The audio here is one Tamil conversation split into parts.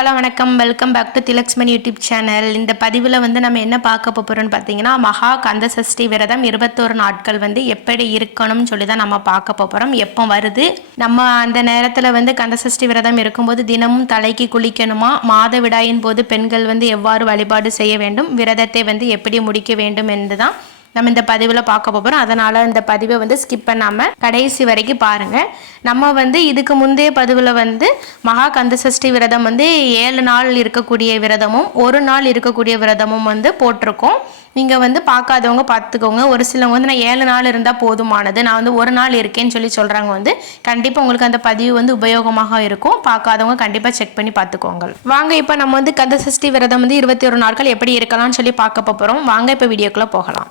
ஹலோ வணக்கம். Welcome back to Thilaksman YouTube channel இந்த பதிவில் வந்து நம்ம என்ன பார்க்க போகிறோம்னு பார்த்தீங்கன்னா மகா கந்த சஷ்டி விரதம் இருபத்தோரு நாட்கள் வந்து எப்படி இருக்கணும்னு சொல்லி தான் நம்ம பார்க்க போகிறோம் எப்போ வருது? நம்ம அந்த நேரத்தில் வந்து கந்த சஷ்டி விரதம் இருக்கும்போது தினமும் தலைக்கு குளிக்கணுமா? மாத விடாயின் போது பெண்கள் வந்து எவ்வாறு வழிபாடு செய்ய வேண்டும்? விரதத்தை வந்து எப்படி முடிக்க வேண்டும் என்று தான் நம்ம இந்த பதிவில் பார்க்க போகிறோம் அதனால் இந்த பதிவை வந்து ஸ்கிப் பண்ணாமல் கடைசி வரைக்கும் பாருங்கள் நம்ம வந்து இதுக்கு முந்தைய பதிவில் வந்து மகா கந்த சஷ்டி விரதம் வந்து ஏழு நாள் இருக்கக்கூடிய விரதமும் ஒரு நாள் இருக்கக்கூடிய விரதமும் வந்து போட்டிருக்கோம். நீங்கள் வந்து பார்க்காதவங்க பார்த்துக்கோங்க. ஒரு சிலவங்க வந்து நான் ஏழு நாள் இருந்தால் போதுமானது. நான் வந்து ஒரு நாள் இருக்கேன்னு சொல்லி சொல்கிறாங்க வந்து கண்டிப்பாக உங்களுக்கு அந்த பதிவு வந்து உபயோகமாக இருக்கும். பார்க்காதவங்க கண்டிப்பாக செக் பண்ணி பார்த்துக்கோங்க. வாங்க இப்போ நம்ம வந்து கந்த சஷ்டி விரதம் வந்து இருபத்தி ஒரு நாட்கள் எப்படி இருக்கலாம்னு சொல்லி பார்க்க போகிறோம் வாங்க இப்போ வீடியோக்குள்ளே போகலாம்.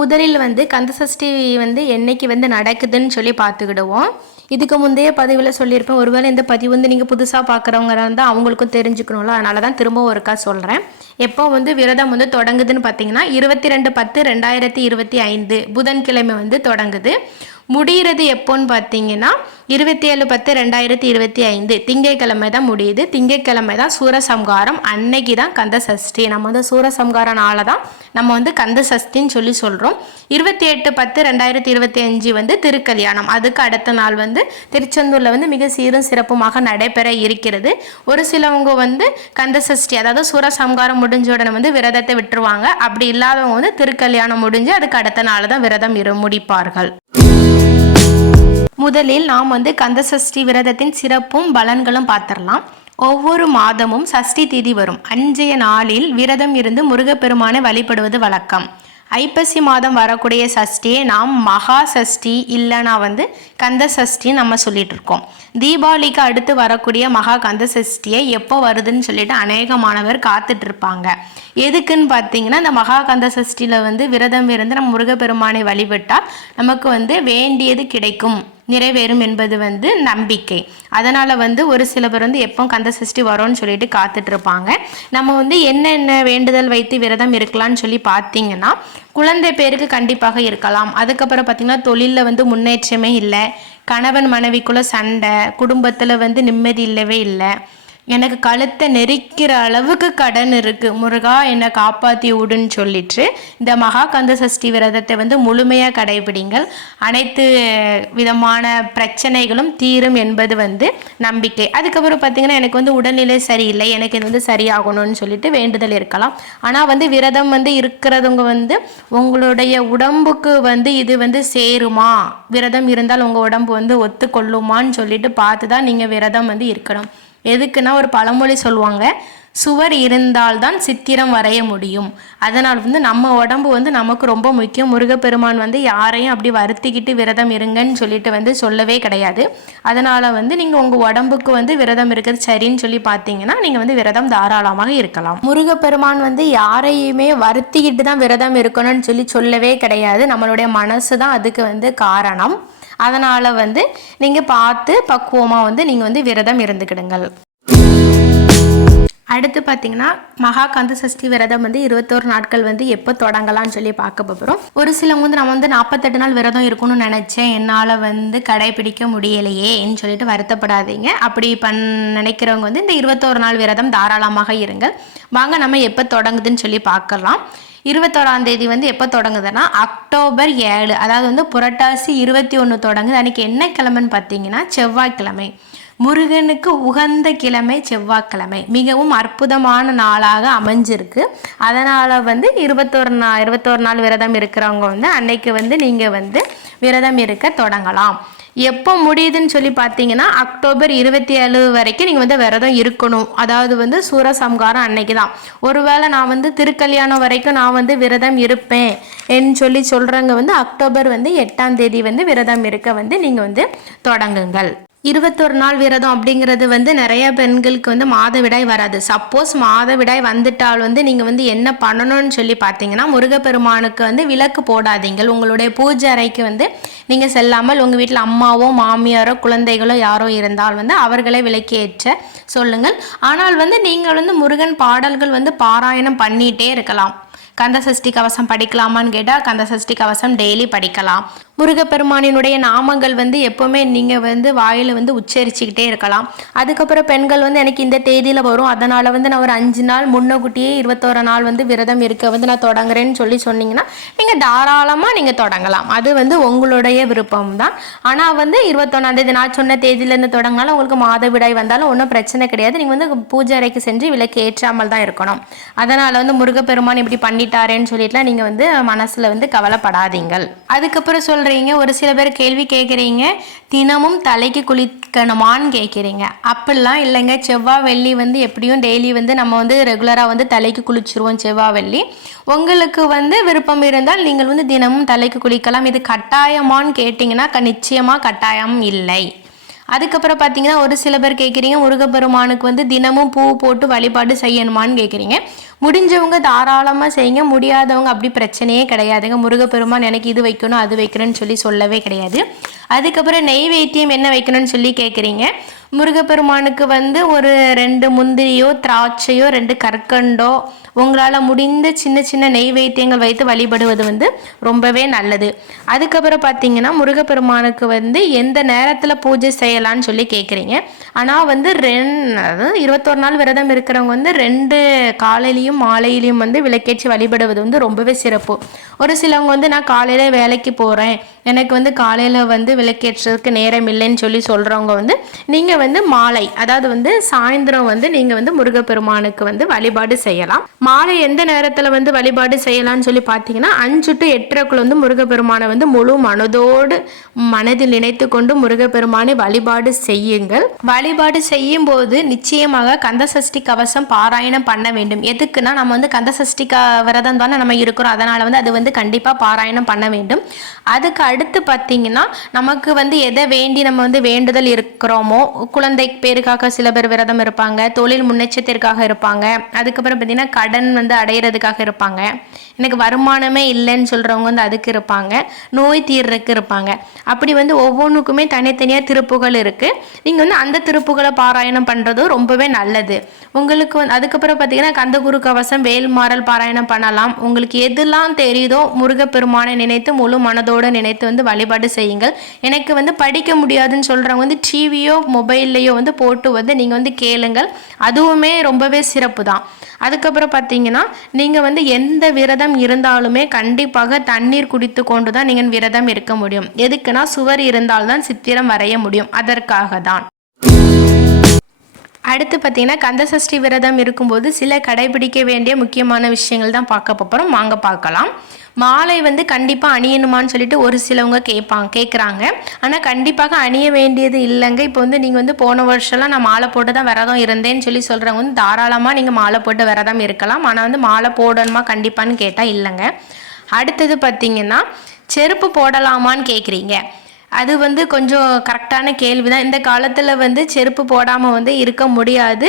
முதலில் வந்து கந்தசஷ்டி வந்து என்னைக்கு வந்து நடக்குதுன்னு சொல்லி பார்த்துக்கிடுவோம். இதுக்கு முந்தைய பதிவில் சொல்லியிருப்பேன். ஒருவேளை இந்த பதிவு வந்து நீங்கள் புதுசாக பார்க்குறவங்க இருந்தால் அவங்களுக்கும் தெரிஞ்சுக்கணும்ல. அதனால தான் திரும்பவும் ஒருக்கா சொல்கிறேன் எப்போ வந்து விரதம் வந்து தொடங்குதுன்னு பார்த்தீங்கன்னா இருபத்தி ரெண்டு பத்து ரெண்டாயிரத்தி இருபத்தி ஐந்து புதன்கிழமை வந்து தொடங்குது. முடிகிறது எப்போன்னு பார்த்தீங்கன்னா இருபத்தி ஏழு பத்து ரெண்டாயிரத்தி இருபத்தி ஐந்து. திங்கட்கிழமை தான் முடியுது. திங்கட்கிழமை தான் சூரசம்காரம். அன்னைக்கு தான் கந்த சஷ்டி. நம்ம வந்து சூரசம்கார நாளை தான் நம்ம வந்து கந்த சஷ்டின்னு சொல்லி சொல்கிறோம் இருபத்தி எட்டு பத்து ரெண்டாயிரத்தி இருபத்தி அஞ்சு வந்து திருக்கல்யாணம். அதுக்கு அடுத்த நாள் வந்து திருச்செந்தூரில் வந்து மிக சீரும் சிறப்புமாக நடைபெற இருக்கிறது. ஒரு சிலவங்க வந்து கந்த சஷ்டி அதாவது சூரசம்காரம் முடிஞ்ச உடனே வந்து விரதத்தை விட்டுருவாங்க. அப்படி இல்லாதவங்க வந்து திருக்கல்யாணம் முடிஞ்சு அதுக்கு அடுத்த நாள் தான் விரதம் இரு முடிப்பார்கள். முதலில் நாம் வந்து கந்த சஷ்டி விரதத்தின் சிறப்பும் பலன்களும் பார்த்துடலாம். ஒவ்வொரு மாதமும் சஷ்டி திதி வரும். அன்றைய நாளில் விரதம் இருந்து முருகப்பெருமானை வழிபடுவது வழக்கம். ஐப்பசி மாதம் வரக்கூடிய சஷ்டியை நாம் மகா சஷ்டி இல்லைனா வந்து கந்த சஷ்டி நம்ம சொல்லிட்டு இருக்கோம். தீபாவளிக்கு அடுத்து வரக்கூடிய மகா கந்த சஷ்டியை எப்போ வருதுன்னு சொல்லிட்டு அநேக மாணவர் காத்துட்டு இருப்பாங்க. எதுக்குன்னு பார்த்தீங்கன்னா இந்த மகா கந்த சஷ்டியில் வந்து விரதம் இருந்து நம்ம முருகப்பெருமானை வழிபட்டால் நமக்கு வந்து வேண்டியது கிடைக்கும். நிறைவேறும் என்பது வந்து நம்பிக்கை. அதனால் வந்து ஒரு சில பேர் வந்து எப்போ கந்த சஷ்டி வரும்னு சொல்லிட்டு காத்துட்டு இருப்பாங்க நம்ம வந்து என்னென்ன வேண்டுதல் வைத்து விரதம் இருக்கலாம்னு சொல்லி பார்த்தீங்கன்னா குழந்தை பேருக்கு கண்டிப்பாக இருக்கலாம். அதுக்கப்புறம் பார்த்தீங்கன்னா தொழிலில் வந்து முன்னேற்றமே இல்லை. கணவன் மனைவிக்குள்ளே சண்டை குடும்பத்தில் வந்து நிம்மதி இல்லவே இல்லை. எனக்கு கழுத்தை நெரிக்கிற அளவுக்கு கடன் இருக்கு. முருகா என்னை காப்பாற்றி விடுன்னு சொல்லிட்டு இந்த மகாகந்த சஷ்டி விரதத்தை வந்து முழுமையாக கடைபிடிங்கள். அனைத்து விதமான பிரச்சனைகளும் தீரும் என்பது வந்து நம்பிக்கை. அதுக்கப்புறம் பார்த்தீங்கன்னா எனக்கு வந்து உடல்நிலை சரியில்லை. எனக்கு இது வந்து சரியாகணும்னு சொல்லிட்டு வேண்டுதல் இருக்கலாம். ஆனால் வந்து விரதம் வந்து இருக்கிறவங்க வந்து உங்களுடைய உடம்புக்கு வந்து இது வந்து சேருமா? விரதம் இருந்தால் உங்கள் உடம்பு வந்து ஒத்துக்கொள்ளுமான்னு சொல்லிட்டு பார்த்து தான் நீங்கள் விரதம் வந்து இருக்கணும். எதுக்குன்னா ஒரு பழமொழி சொல்லுவாங்க. சுவர் இருந்தால்தான் சித்திரம் வரைய முடியும். அதனால் வந்து நம்ம உடம்பு வந்து நமக்கு ரொம்ப முக்கியம். முருகப்பெருமான் வந்து யாரையும் அப்படி வருத்திக்கிட்டு விரதம் இருங்கன்னு சொல்லிட்டு வந்து சொல்லவே கிடையாது. அதனால் வந்து நீங்கள் உங்கள் உடம்புக்கு வந்து விரதம் இருக்கிறது சரின்னு சொல்லி பார்த்தீங்கன்னா நீங்கள் வந்து விரதம் தாராளமாக இருக்கலாம். முருகப்பெருமான் வந்து யாரையுமே வருத்திக்கிட்டு தான் விரதம் இருக்கணும்னு சொல்லி சொல்லவே கிடையாது. நம்மளுடைய மனசு தான் அதுக்கு வந்து காரணம். அதனால் வந்து நீங்கள் பார்த்து பக்குவமாக வந்து நீங்கள் வந்து விரதம் இருந்துக்கிடுங்கள். அடுத்து பார்த்தீங்கன்னா மகா கந்த சஷ்டி விரதம் வந்து இருபத்தோரு நாட்கள் வந்து எப்போ தொடங்கலாம்னு சொல்லி பார்க்க போகிறோம் ஒரு சிலவங்க வந்து நம்ம வந்து நாற்பத்தெட்டு நாள் விரதம் இருக்கணும்னு நினச்சேன். என்னால் வந்து கடைபிடிக்க முடியலையேன்னு சொல்லிட்டு வருத்தப்படாதீங்க. அப்படி பண் நினைக்கிறவங்க வந்து இந்த இருபத்தோரு நாள் விரதம் தாராளமாக இருங்கள் வாங்க நம்ம எப்போ தொடங்குதுன்னு சொல்லி பார்க்கலாம். இருபத்தோராம் தேதி வந்து எப்போ தொடங்குதுன்னா அக்டோபர் ஏழு. அதாவது வந்து புரட்டாசி இருபத்தி ஒன்று தொடங்குது. அன்றைக்கி என்ன கிழமைன்னு பார்த்தீங்கன்னா செவ்வாய்க்கிழமை. முருகனுக்கு உகந்த கிழமை செவ்வாய்க்கிழமை. மிகவும் அற்புதமான நாளாக அமைஞ்சிருக்கு. அதனால் வந்து இருபத்தொரு நாள் இருபத்தோரு நாள் விரதம் இருக்கிறவங்க வந்து அன்னைக்கு வந்து நீங்கள் வந்து விரதம் இருக்க தொடங்கலாம். எப்போ முடியுதுன்னு சொல்லி பார்த்தீங்கன்னா அக்டோபர் இருபத்தி ஏழு வரைக்கும் நீங்கள் வந்து விரதம் இருக்கணும். அதாவது வந்து சூரசம்காரம் அன்னைக்கு தான். ஒருவேளை நான் வந்து திருக்கல்யாணம் வரைக்கும் நான் வந்து விரதம் இருப்பேன் என்று சொல்லி சொல்கிறவங்க வந்து அக்டோபர் வந்து எட்டாம் தேதி வந்து விரதம் இருக்க வந்து நீங்கள் வந்து தொடங்குங்கள். இருபத்தொரு நாள் விரதம் அப்படிங்கிறது வந்து நிறைய பெண்களுக்கு வந்து மாதவிடாய் வராது. சப்போஸ் மாதவிடாய் வந்துட்டால் வந்து நீங்கள் வந்து என்ன பண்ணணும்னு சொல்லி பார்த்தீங்கன்னா முருகப்பெருமானுக்கு வந்து விளக்கு போடாதீங்கள். உங்களுடைய பூஜை அறைக்கு வந்து நீங்கள் செல்லாமல் உங்கள் வீட்டில் அம்மாவோ மாமியாரோ குழந்தைகளோ யாரோ இருந்தால் வந்து அவர்களை விளக்கேற்ற சொல்லுங்கள். ஆனால் வந்து நீங்கள் வந்து முருகன் பாடல்கள் வந்து பாராயணம் பண்ணிகிட்டே இருக்கலாம். கந்த சஷ்டி கவசம் படிக்கலாமான்னு கேட்டால் கந்த சஷ்டி கவசம் டெய்லி படிக்கலாம். முருகப்பெருமானினுடைய நாமங்கள் வந்து எப்போவுமே நீங்கள் வந்து வாயில் வந்து உச்சரிச்சுக்கிட்டே இருக்கலாம். அதுக்கப்புறம் பெண்கள் வந்து எனக்கு இந்த தேதியில் வரும். அதனால் வந்து நான் ஒரு அஞ்சு நாள் முன்னக்கூட்டியே இருபத்தோரு நாள் வந்து விரதம் இருக்க வந்து நான் தொடங்குறேன்னு சொல்லி சொன்னீங்கன்னா நீங்கள் தாராளமாக நீங்கள் தொடங்கலாம். அது வந்து உங்களுடைய விருப்பம் தான் ஆனால் வந்து இருபத்தொன்னாந்தேதி நான் சொன்ன தேதியிலேருந்து தொடங்கினாலும் உங்களுக்கு மாதவிடாய் வந்தாலும் ஒன்றும் பிரச்சனை கிடையாது. நீங்கள் வந்து பூஜை அறைக்கு சென்று விலைக்கு ஏற்றாமல் தான் இருக்கணும். அதனால் வந்து முருகப்பெருமான் இப்படி பண்ணிட்டாரேன்னு சொல்லிட்டுலாம் நீங்கள் வந்து மனசில் வந்து கவலைப்படாதீங்கள். அதுக்கப்புறம் பண்ணுறீங்க ஒரு சில பேர் கேள்வி கேட்குறீங்க தினமும் தலைக்கு குளிக்கணுமான்னு கேட்குறீங்க. அப்படிலாம் இல்லைங்க. செவ்வாய் வெள்ளி வந்து எப்படியும் டெய்லி வந்து நம்ம வந்து ரெகுலராக வந்து தலைக்கு குளிச்சிருவோம் செவ்வாய் வெள்ளி. உங்களுக்கு வந்து விருப்பம் இருந்தால் நீங்கள் வந்து தினமும் தலைக்கு குளிக்கலாம். இது கட்டாயமான்னு கேட்டிங்கன்னா நிச்சயமாக கட்டாயம் இல்லை. அதுக்கப்புறம் பார்த்தீங்கன்னா ஒரு சில பேர் கேட்குறீங்க முருகப்பெருமானுக்கு வந்து தினமும் பூ போட்டு வழிபாடு செய்யணுமான்னு கேட்குறீங்க முடிஞ்சவங்க தாராளமாக செய்யுங்க முடியாதவங்க அப்படி பிரச்சனையே கிடையாதுங்க. முருகப்பெருமான் எனக்கு இது வைக்கணும் அது வைக்கணும்னு சொல்லி சொல்லவே கிடையாது. அதுக்கப்புறம் நெய்வேத்தியம் என்ன வைக்கணும்னு சொல்லி கேட்குறீங்க முருகப்பெருமானுக்கு வந்து ஒரு ரெண்டு முந்திரியோ திராட்சையோ ரெண்டு கற்கண்டோ உங்களால் முடிந்த சின்ன சின்ன நெய்வேத்தியங்கள் வைத்து வழிபடுவது வந்து ரொம்பவே நல்லது. அதுக்கப்புறம் பார்த்தீங்கன்னா முருகப்பெருமானுக்கு வந்து எந்த நேரத்தில் பூஜை செய்யலான்னு சொல்லி கேட்குறீங்க ஆனால் வந்து ரெண் அதாவது இருபத்தொரு நாள் விரதம் இருக்கிறவங்க வந்து ரெண்டு காலையிலையும் மாலையிலையும் வந்து விளக்கேற்றி வழிபடுவது வந்து ரொம்பவே சிறப்பு. ஒரு சிலவங்க வந்து நான் காலையில் வேலைக்கு போகிறேன் எனக்கு வந்து காலையில் வந்து விளக்கேற்றதுக்கு நேரம் இல்லைன்னு சொல்லி சொல்கிறவங்க வந்து நீங்கள் வந்து மாலை அதாவது வந்து சாயந்தரம் வந்து நீங்கள் வந்து முருகப்பெருமானுக்கு வந்து வழிபாடு செய்யலாம். மாலை எந்த நேரத்தில் வந்து வழிபாடு செய்யலாம்னு சொல்லி பார்த்தீங்கன்னா அஞ்சு டு எட்டரைக்குள்ள வந்து முருகப்பெருமானை வந்து முழு மனதோடு மனதில் நினைத்து கொண்டு முருகப்பெருமானை வழிபாடு செய்யுங்கள். வழிபாடு செய்யும் போது நிச்சயமாக கந்தசஷ்டி கவசம் பாராயணம் பண்ண வேண்டும். எதுக்குன்னா நம்ம வந்து கந்தசஷ்டி க விரதம் தானே நம்ம இருக்கிறோம். அதனால் வந்து அது வந்து கண்டிப்பாக பாராயணம் பண்ண வேண்டும். அதுக்கு அடுத்து பார்த்தீங்கன்னா நமக்கு வந்து எதை வேண்டி நம்ம வந்து வேண்டுதல் இருக்கிறோமோ குழந்தை பேருக்காக சில பேர் விரதம் இருப்பாங்க தொழில் முன்னேற்றத்திற்காக இருப்பாங்க அதுக்கப்புறம் பார்த்தீங்கன்னா கடன் வந்து அடையிறதுக்காக இருப்பாங்க. எனக்கு வருமானமே இல்லைன்னு சொல்கிறவங்க வந்து அதுக்கு இருப்பாங்க நோய் தீர்றதுக்கு இருப்பாங்க. அப்படி வந்து ஒவ்வொன்றுக்குமே தனித்தனியாக திருப்புகள் இருக்குது நீங்கள் வந்து அந்த திருப்புகளை பாராயணம் பண்ணுறதும் ரொம்பவே நல்லது. உங்களுக்கு வந்து அதுக்கப்புறம் பார்த்தீங்கன்னா கந்தகுரு கவசம் வேல்மாறல் பாராயணம் பண்ணலாம். உங்களுக்கு எதெல்லாம் தெரியுதோ முருகப்பெருமானை நினைத்து முழு மனதோடு நினைத்து வந்து வழிபாடு செய்யுங்கள். எனக்கு வந்து படிக்க முடியாதுன்னு சொல்கிறவங்க வந்து டிவியோ மொபைல்லையோ வந்து போட்டு வந்து நீங்கள் வந்து கேளுங்கள். அதுவுமே ரொம்பவே சிறப்பு தான். அதுக்கப்புறம் பார்த்தீங்கன்னா நீங்கள் வந்து எந்த விரதம் இருந்தாலுமே கண்டிப்பாக தண்ணீர் குடித்து கொண்டு தான் நீங்கள் விரதம் இருக்க முடியும். எதுக்குன்னா சுவர் இருந்தால்தான் சித்திரம் வரைய முடியும். அதற்காக தான் அடுத்து பார்த்தீங்கன்னா கந்தசஷ்டி விரதம் இருக்கும்போது சில கடைபிடிக்க வேண்டிய முக்கியமான விஷயங்கள் தான் பார்க்க போகிறோம் வாங்க பார்க்கலாம். மாலை வந்து கண்டிப்பாக அணியணுமான்னு சொல்லிட்டு ஒரு சிலவங்க கேட்பாங்க கேட்குறாங்க ஆனால் கண்டிப்பாக அணிய வேண்டியது இல்லைங்க. இப்போ வந்து நீங்கள் வந்து போன வருஷம்லாம் நான் மாலை போட்டு தான் விரதம் இருந்தேன்னு சொல்லி சொல்கிறவங்க வந்து தாராளமாக நீங்கள் மாலை போட்டு விரதம் இருக்கலாம். ஆனால் வந்து மாலை போடணுமா கண்டிப்பான்னு கேட்டால் இல்லைங்க. அடுத்தது பார்த்தீங்கன்னா செருப்பு போடலாமான்னு கேட்குறீங்க அது வந்து கொஞ்சம் கரெக்டான கேள்வி தான் இந்த காலத்தில் வந்து செருப்பு போடாமல் வந்து இருக்க முடியாது.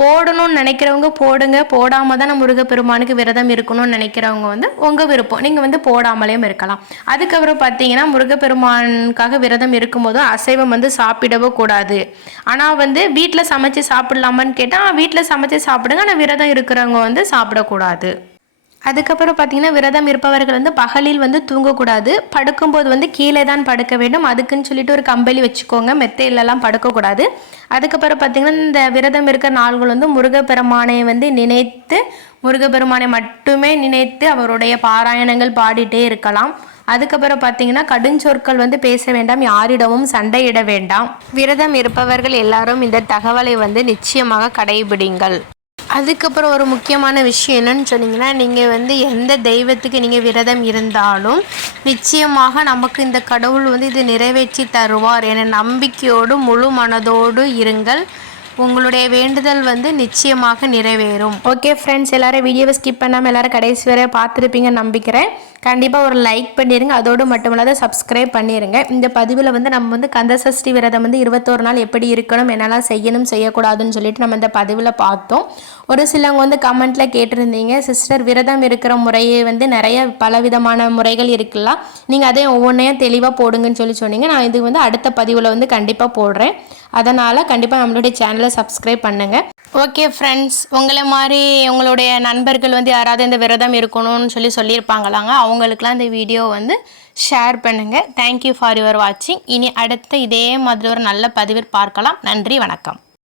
போடணும்னு நினைக்கிறவங்க போடுங்க. போடாமல் தான் முருகப்பெருமானுக்கு விரதம் இருக்கணும்னு நினைக்கிறவங்க வந்து உங்கள் விருப்பம். நீங்கள் வந்து போடாமலேயும் இருக்கலாம். அதுக்கப்புறம் பார்த்தீங்கன்னா முருகப்பெருமானுக்காக விரதம் இருக்கும்போதும் அசைவம் வந்து சாப்பிடவோ கூடாது. ஆனால் வந்து வீட்டில் சமைச்சு சாப்பிடலாமான்னு கேட்டால் வீட்டில் சமைச்சு சாப்பிடுங்க. ஆனால் விரதம் இருக்கிறவங்க வந்து சாப்பிடக்கூடாது. அதுக்கப்புறம் பார்த்தீங்கன்னா விரதம் இருப்பவர்கள் வந்து பகலில் வந்து தூங்கக்கூடாது. படுக்கும்போது வந்து கீழே தான் படுக்க வேண்டும். அதுக்குன்னு சொல்லிட்டு ஒரு கம்பளி வச்சுக்கோங்க. மெத்தையிலலாம் படுக்கக்கூடாது. அதுக்கப்புறம் பார்த்தீங்கன்னா இந்த விரதம் இருக்கிற நாள்கள் வந்து முருகப்பெருமானை வந்து நினைத்து முருகப்பெருமானை மட்டுமே நினைத்து அவருடைய பாராயணங்கள் பாடிட்டே இருக்கலாம். அதுக்கப்புறம் பார்த்தீங்கன்னா கடுஞ்சொற்கள் வந்து பேச வேண்டாம். யாரிடமும் சண்டையிட வேண்டாம். விரதம் இருப்பவர்கள் எல்லாரும் இந்த தகவலை வந்து நிச்சயமாக கடைபிடிங்கள். அதுக்கப்புறம் ஒரு முக்கியமான விஷயம் என்னன்னு சொன்னீங்கன்னா நீங்கள் வந்து எந்த தெய்வத்துக்கு நீங்கள் விரதம் இருந்தாலும் நிச்சயமாக நமக்கு இந்த கடவுள் வந்து இது நிறைவேற்றி தருவார் என நம்பிக்கையோடு முழு மனதோடு இருங்கள். உங்களுடைய வேண்டுதல் வந்து நிச்சயமாக நிறைவேறும். ஓகே ஃப்ரெண்ட்ஸ் எல்லோரும் வீடியோவை ஸ்கிப் பண்ணாமல் எல்லோரும் கடைசி வரை பார்த்துருப்பீங்கன்னு நம்பிக்கிறேன். கண்டிப்பாக ஒரு லைக் பண்ணிடுங்க அதோடு மட்டும் இல்லாத சப்ஸ்கிரைப் பண்ணிடுங்க இந்த பதிவில் வந்து நம்ம வந்து கந்தசஷ்டி விரதம் வந்து இருபத்தோரு நாள் எப்படி இருக்கணும் என்னெல்லாம் செய்யணும் செய்யக்கூடாதுன்னு சொல்லிட்டு நம்ம இந்த பதிவில் பார்த்தோம். ஒரு சிலவங்க வந்து கமெண்ட்டில் கேட்டிருந்தீங்க சிஸ்டர் விரதம் இருக்கிற முறையே வந்து நிறைய பலவிதமான முறைகள் இருக்குல்ல. நீங்கள் அதே ஒவ்வொன்றையும் தெளிவாக போடுங்கன்னு சொல்லி சொன்னீங்க. நான் இது வந்து அடுத்த பதிவில் வந்து கண்டிப்பாக போடுறேன். அதனால் கண்டிப்பாக நம்மளுடைய சேனலை சப்ஸ்கிரைப் பண்ணுங்கள் ஓகே ஃப்ரெண்ட்ஸ் உங்களை மாதிரி உங்களுடைய நண்பர்கள் வந்து யாராவது இந்த விரதம் இருக்கணும்னு சொல்லி சொல்லியிருப்பாங்களாங்க அவங்களுக்குலாம் இந்த வீடியோ வந்து ஷேர் பண்ணுங்கள் தேங்க்யூ ஃபார் யுவர் வாட்சிங் இனி அடுத்த இதே மாதிரி ஒரு நல்ல பதிவில் பார்க்கலாம். நன்றி வணக்கம்.